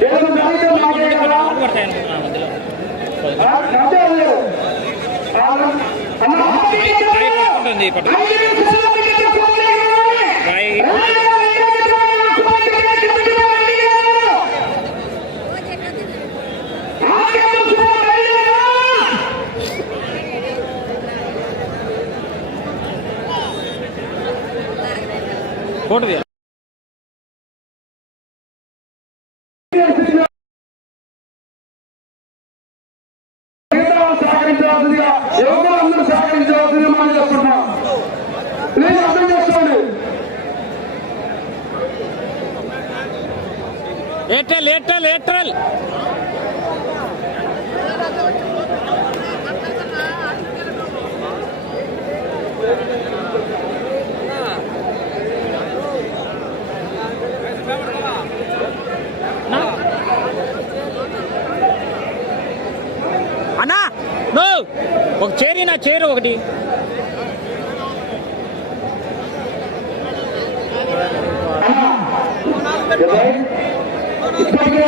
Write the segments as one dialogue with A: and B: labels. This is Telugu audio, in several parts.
A: పిలిచింది ఒకసారి మాకే కదా ఎవరో అందరూ సహకరించాల్సిందిగా మనం చెప్తున్నాం ప్లీజ్ అర్థం చేసుకోండి.
B: ఎయిర్టెల్ ఎయిర్టెల్ ఎయిర్టెల్ అన్నా. నో. ఒక చేరి నా చేరు ఒకటి.
A: ఇప్పటికే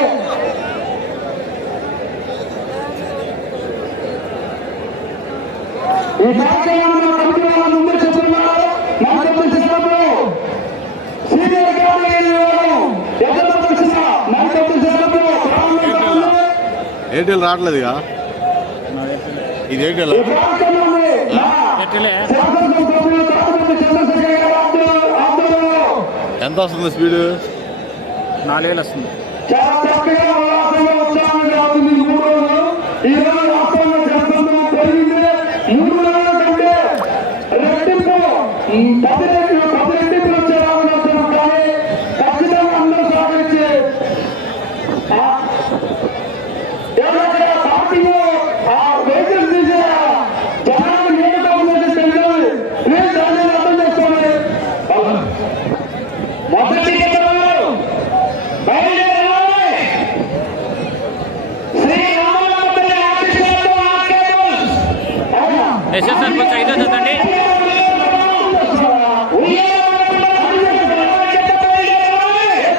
A: ఈ కార్యక్రమాన్ని కమిటీ చెప్తున్నారు
C: ఎంత వస్తుంది స్పీడ్
B: నాలుగు వేలు వస్తుంది
A: చాలా చక్కగా ఉల్లాసంగా ఉత్సాహంగా ఉంది ఈ మూడు రోజులు ఈ రోజు రాష్ట్రంలో జనసంద్రం పెరిగింది మూడు రోజుల కంటే రెట్టింపు ఉమ్, పది రెట్లు పది రెట్టింపులు వచ్చే రావడం కానీ ఖచ్చితంగా అందరూ సహకరించి ఆ, ఎవరైనా పార్టీలో ఆ వెహికల్స్ తీసే జనాలు నియోజకవర్గం తెలియాలి ప్లీజ్ దాన్ని అర్థం చేసుకోండి మొదటి కేంద్రంలో బయలుదేరాలి శ్రీ రామరామపల్లి ఆశీస్సులతో ఆ కేబుల్స్. అవునా?
B: ఎస్ఎస్ఆర్ కొంచెం ఐదో చదవండి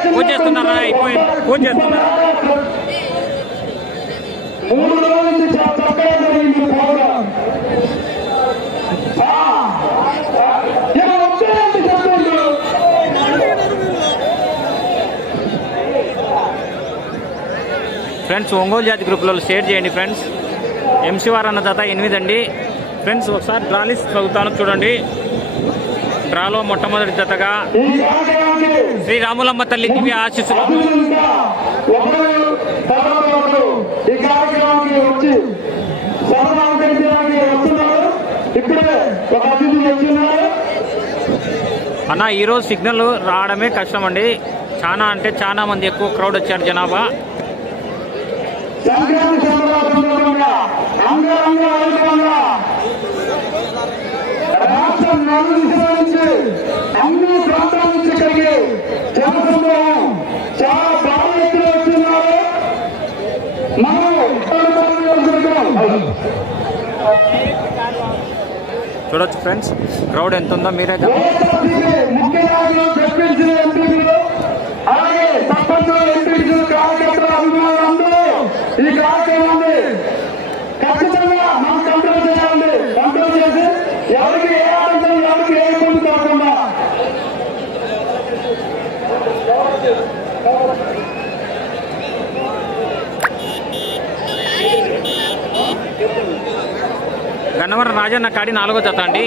B: పూజ చేస్తున్నారా అయిపోయింది పూజ చేస్తున్నారా
A: మూడు రోజుల నుంచి చాలా చక్కగా జరిగింది ప్రోగ్రాం ఆ, ఆ, ఇలా వచ్చాయండి చెప్పండి
B: ఫ్రెండ్స్ ఒంగోలు జాతి గ్రూప్లో షేర్ చేయండి ఫ్రెండ్స్. ఎంసీవార్ అన్న జత ఎనిమిది అండి ఫ్రెండ్స్ ఒకసారి డ్రాలిస్ చదువుతాను చూడండి. డ్రాలో మొట్టమొదటి జతగా
A: శ్రీరాములమ్మ
B: శ్రీ రాములమ్మ తల్లి దివ్య ఆశీస్సులు. అన్న ఈరోజు సిగ్నల్ రావడమే కష్టం అండి చాలా అంటే చాలా మంది ఎక్కువ క్రౌడ్ వచ్చారు జనాభా.
A: సంక్రాంతి సందర్భంగా అంగరంగ వైభవంగా రాష్ట్రం నుంచి అన్ని ప్రాంతాల నుంచి కలిగి జనసమూహం చాలా భారీ ఎత్తున మనం
B: చూడొచ్చు ఫ్రెండ్స్ క్రౌడ్ ఎంత ఉందో మీరే చెప్పండి.
A: వైఎస్ఆర్సీపీ ముఖ్య నాయకులు చర్చించిన ఎంపీలు అలాగే సర్పంచులు ఎంపీలు కార్యకర్తలు అభిమానులు అందరూ ఈ కార్యక్రమాన్ని ఖచ్చితంగా మనం కంట్రోల్ చేయాలి కంట్రోల్ చేసి ఎవరికి ఏ ఆనందం ఎవరికి ఏ ఇబ్బంది కాకుండా
B: గన్నవరం రాజన్న కాడి నాలుగో జత అండి.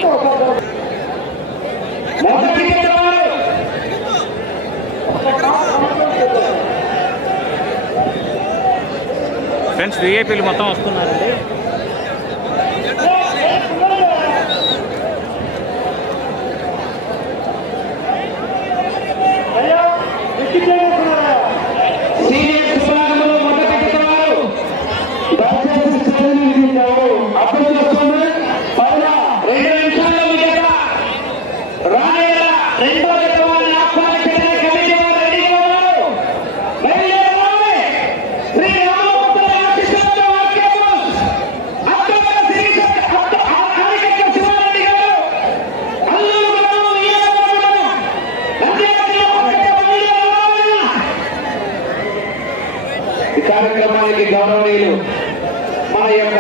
B: ఫ్రెండ్స్ విఐపీలు మొత్తం వస్తున్నారండి.
A: సీనియర్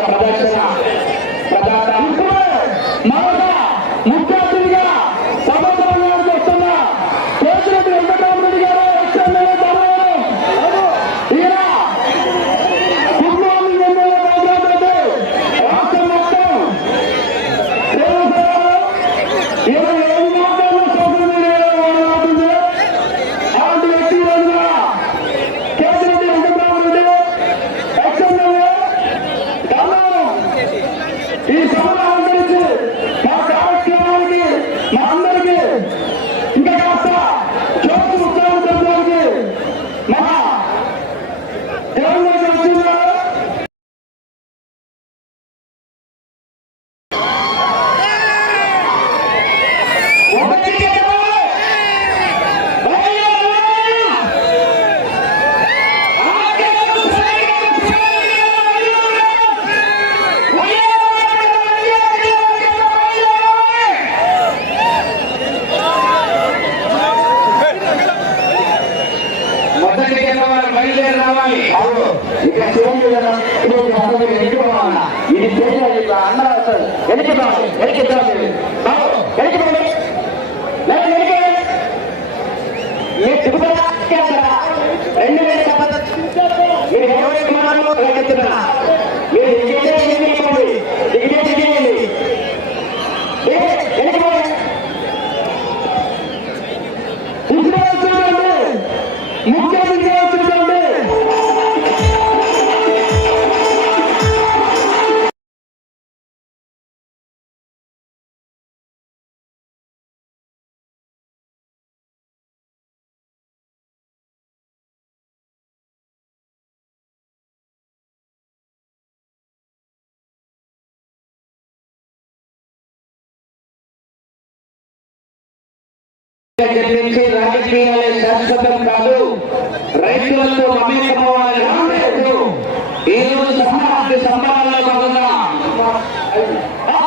A: ప్రదర్శన ప్రదాత ముఖ్య মহান రావాలి. అవును. ఇక్కడ చూడండి ఇది చేయాలి ఇట్లా అందరూ వస్తారు. ఎన్నికోవాలి ఎన్నికోవాలి బాబు ఎన్నికోవాలి లేదు మీరు దిగుబడా చేస్తారా రెండు వేల మీరు ఎవరికి మాటలు మీరు చెప్పించి రాజకీయాలే శాశ్వతం కాదు. రైతులతో మమేకమవ్వాలి రాలేదు ఈ రోజు సమాజ సంబరాల్లో భాగంగా ఆ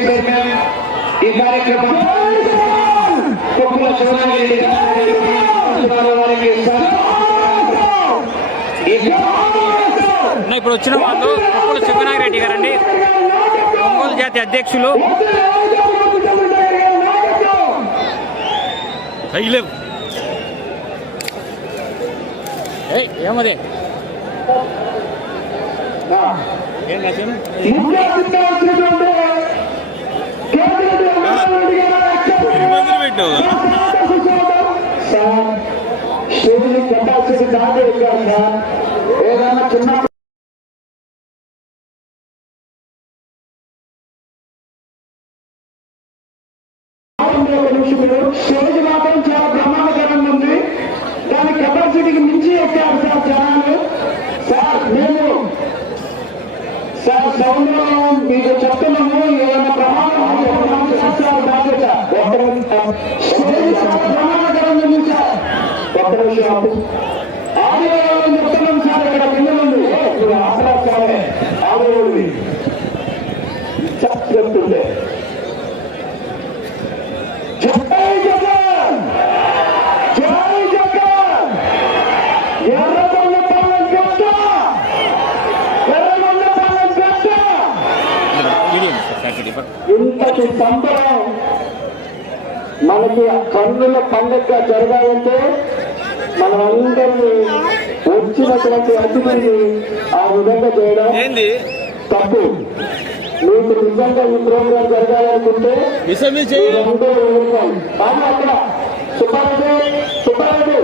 A: చైర్మన్ ఈ కార్యక్రమం కొప్పుల వారికి
B: ఇప్పుడు వచ్చిన వాళ్ళు కుప్పల శివనాగిరెడ్డి గారండి. ఒంగోలు జాతి అధ్యక్షులు. తగిలేవు ఏమది? ఏం రాశాను होगा
A: श्री गंगा सिंह का పండుగ జరగాలంటే మనమందరినీ వచ్చినటువంటి అతిథిని ఆ విధంగా చేయడం తప్పు. మీకు నిజంగా ఈ ప్రోగ్రాం జరగాలనుకుంటే అక్కడ. సుబ్బారెడ్డి సుబ్బారెడ్డి.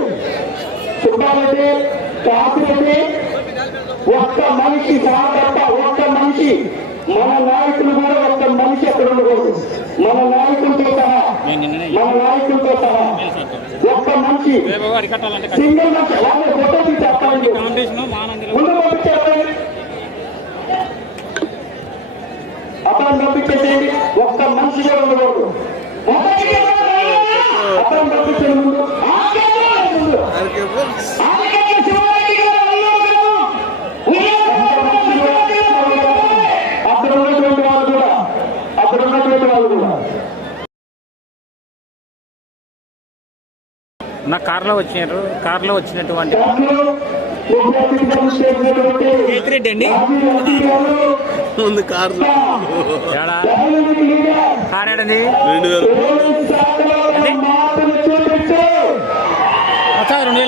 A: సుబ్బారెడ్డి కాసిరెడ్డి ఒక్క మనిషి సార్ తప్ప ఒక్క మనిషి. మన నాయకులు కూడా ఒక్క మనిషి అక్కడ ఉండకూడదు. మన నాయకులతో ఒక్క సింగిల్ వాళ్ళ ఫోటో తీసి
B: ఫౌండేషన్
A: ముందు అతను పంపించేసేయండి. ఒక్క మనిషి కూడా ఉండకూడదు అతను పంపించండి ముందు ఆగండి ముందు. ఆగండి శివారెడ్డి గారు అయ్యారు. ఒక్క మనిషి కూడా ఉండకూడదు. అక్కడ ఉన్నటువంటి వాళ్ళు కూడా అక్కడ ఉన్నటువంటి వాళ్ళు కూడా
B: నా కార్లో వచ్చినారు కార్లో వచ్చినటువంటి అండి?
C: ముందు కారు
B: ఏడా?
A: లీడర్
B: కారేడండి?
C: రెండు వేల
B: రెండు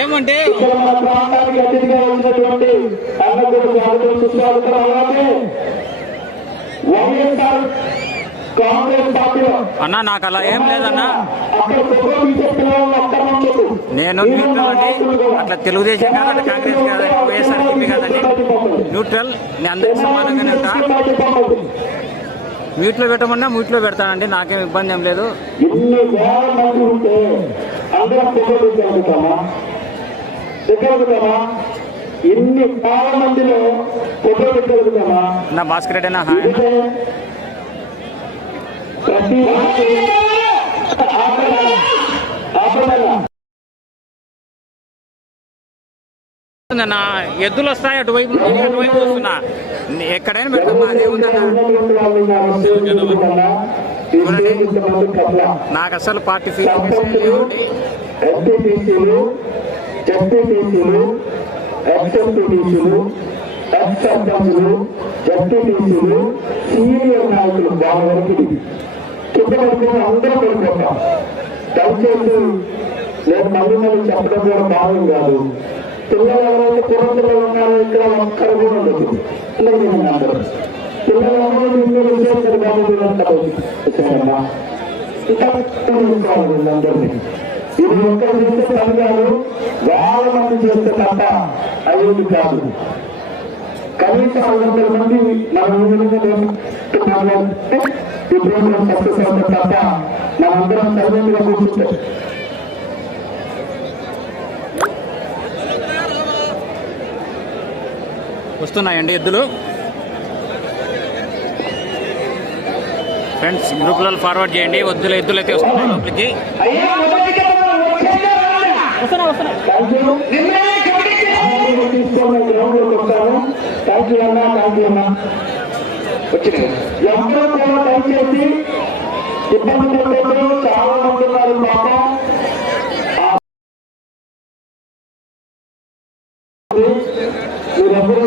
B: ఏమంటే?
A: వైఎస్ఆర్
B: అన్నా నాకు అలా ఏం లేదన్నా. నేను న్యూట్రల్ అండి అట్లా తెలుగుదేశం కాదండి కాంగ్రెస్ కాదండి వైఎస్ఆర్సీపీ కాదండి న్యూట్రల్. నేను అందరికి సమానంగానే ఉంటా. మ్యూట్లో పెట్టమన్నా మ్యూట్లో పెడతానండి. నాకేం ఇబ్బంది ఏం లేదు. నా భాస్కర్ రెడ్డి అన్న హాయ్ అన్న.
A: ఇదే
B: నా ఎద్దులు వస్తాయి అటువైపు అటువైపు వస్తున్నా. ఎక్కడైనా పెడతామా
A: అదేముందన్నా
B: నాకు అసలు పార్టీ
A: సీనియర్ నాయకులు కింద వరకు అందరూ పడిపోతాం దయచేసి నేను మళ్ళీ మళ్ళీ చెప్పడం కూడా భావం కాదు. పిల్లలు ఎవరైతే కుర్ర ఉన్నారో ఇక్కడ ఒక్కరు కూడా ఉండదు పిల్లలు నేను పిల్లలు అందరూ ఇందులో విశేషాలు బాబు వచ్చారమ్మా ఇంకా ఇది ఒక్కరు చేస్తే పని కాదు. వేల మంది చేస్తే తప్ప అయ్యేది కాదు. కనీసం ఐదు వందల మంది మన ఊరిలో మాట్లాడితే ఈ ప్రోగ్రామ్ సక్సెస్ అవుతుంది తప్ప మనందరం సైలెంట్గా కూర్చుంటే.
B: వస్తున్నాయండి ఎద్దులు. ఫ్రెండ్స్ గ్రూప్లలో ఫార్వర్డ్ చేయండి. వద్దులు ఎద్దులు అయితే వస్తున్నాయి లోపలికి.
A: అయ్యా మొదటిగా థ్యాంక్ యూ అందరూ తీసుకోండి వస్తాను థ్యాంక్ యూ అన్నా థ్యాంక్ యూ అన్నా వచ్చినాయి ఎవరు కూడా దయచేసి ఇబ్బంది పడ్డప్పుడు చాలా మంది ఉన్నారు పాప మీరందరూ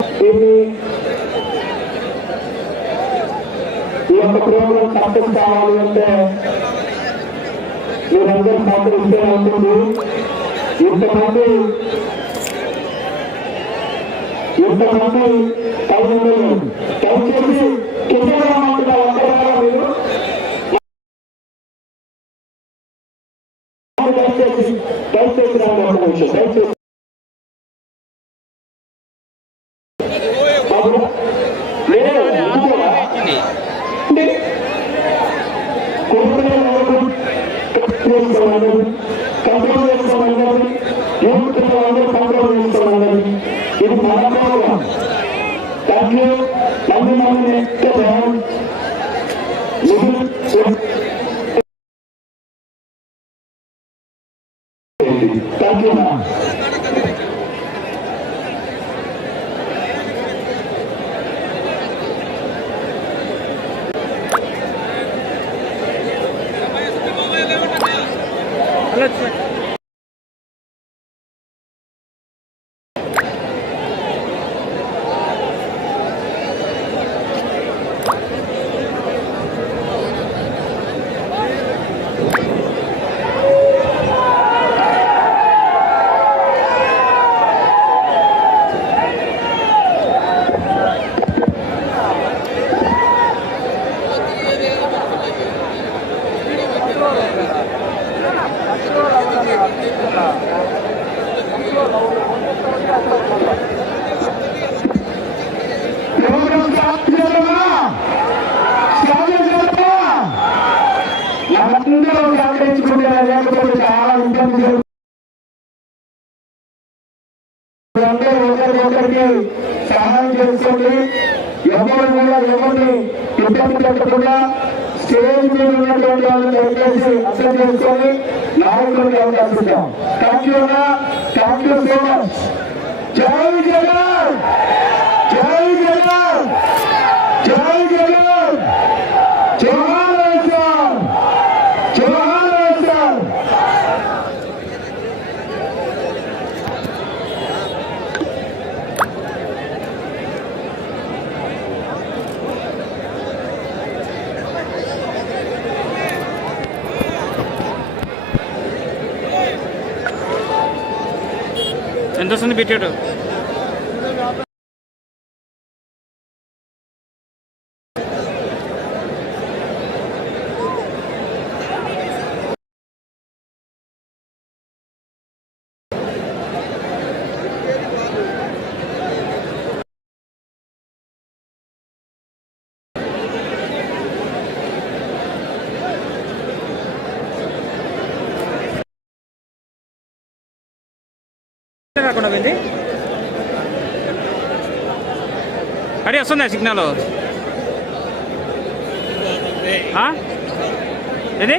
A: దీన్ని ఈ యొక్క ప్రోగ్రాం సక్సెస్ కావాలి అంటే మీరందరూ సహకరిస్తే ఇంతమంది ఇంతమంది తల్లిదండ్రులు దయచేసి కింద దయచేసి దయచేసి రండి ఒక్క నిమిషం దయచేసి బాబు లేదు ఎందుకోరా? అంటే కొడుకునే చేసుకోవాలి కంట్రోల్ చేసుకోవాలి యూత్ అందరూ కంట్రోల్ చేసుకోవాలి ఇది మన ప్రోగ్రాం థ్యాంక్ యూ మళ్ళీ మళ్ళీ next thank you program start చేద్దామా స్టార్ట్ చేద్దామా అందరూ సహకరించుకుంటే లేకపోతే చాలా ఇబ్బంది జరుగుతుంది. మీరందరూ ఒకరికొకరికి సహాయం చేసుకోండి ఎవరు కూడా ఎవరిని ఇబ్బంది పెట్టకుండా స్టేజ్ మీద ఉన్నటువంటి వాళ్ళని దయచేసి అర్థం చేసుకొని నాయకులకు అవకాశం ఇద్దాం థ్యాంక్ యూ అన్న. థ్యాంక్ యూ సో మచ్ జై జగన్ జై జగన్ జై జగన్ జై
D: ఎంత వస్తుంది పెట్టాడు రాకుండా పోయింది వస్తుందా సిగ్నల్? ఏది?